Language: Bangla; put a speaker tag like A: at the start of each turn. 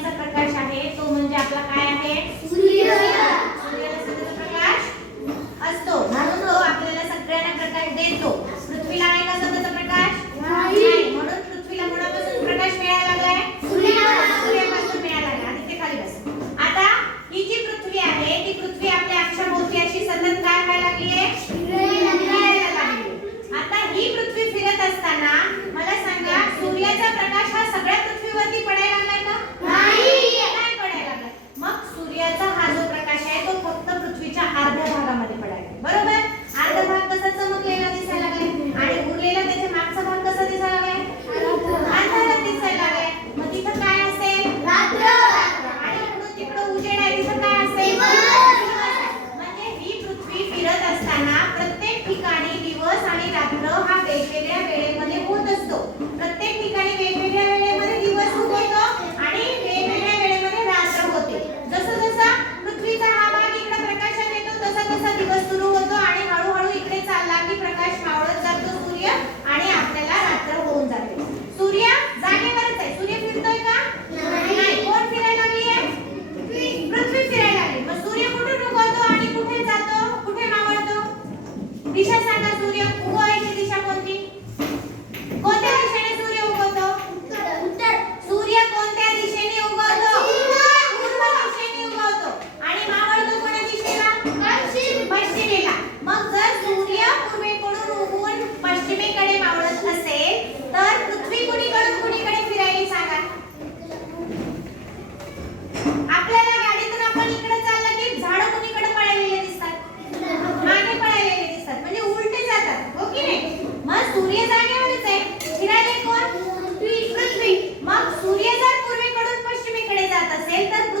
A: piensa દિશા સાગર સૂર્ય ખૂબ celdas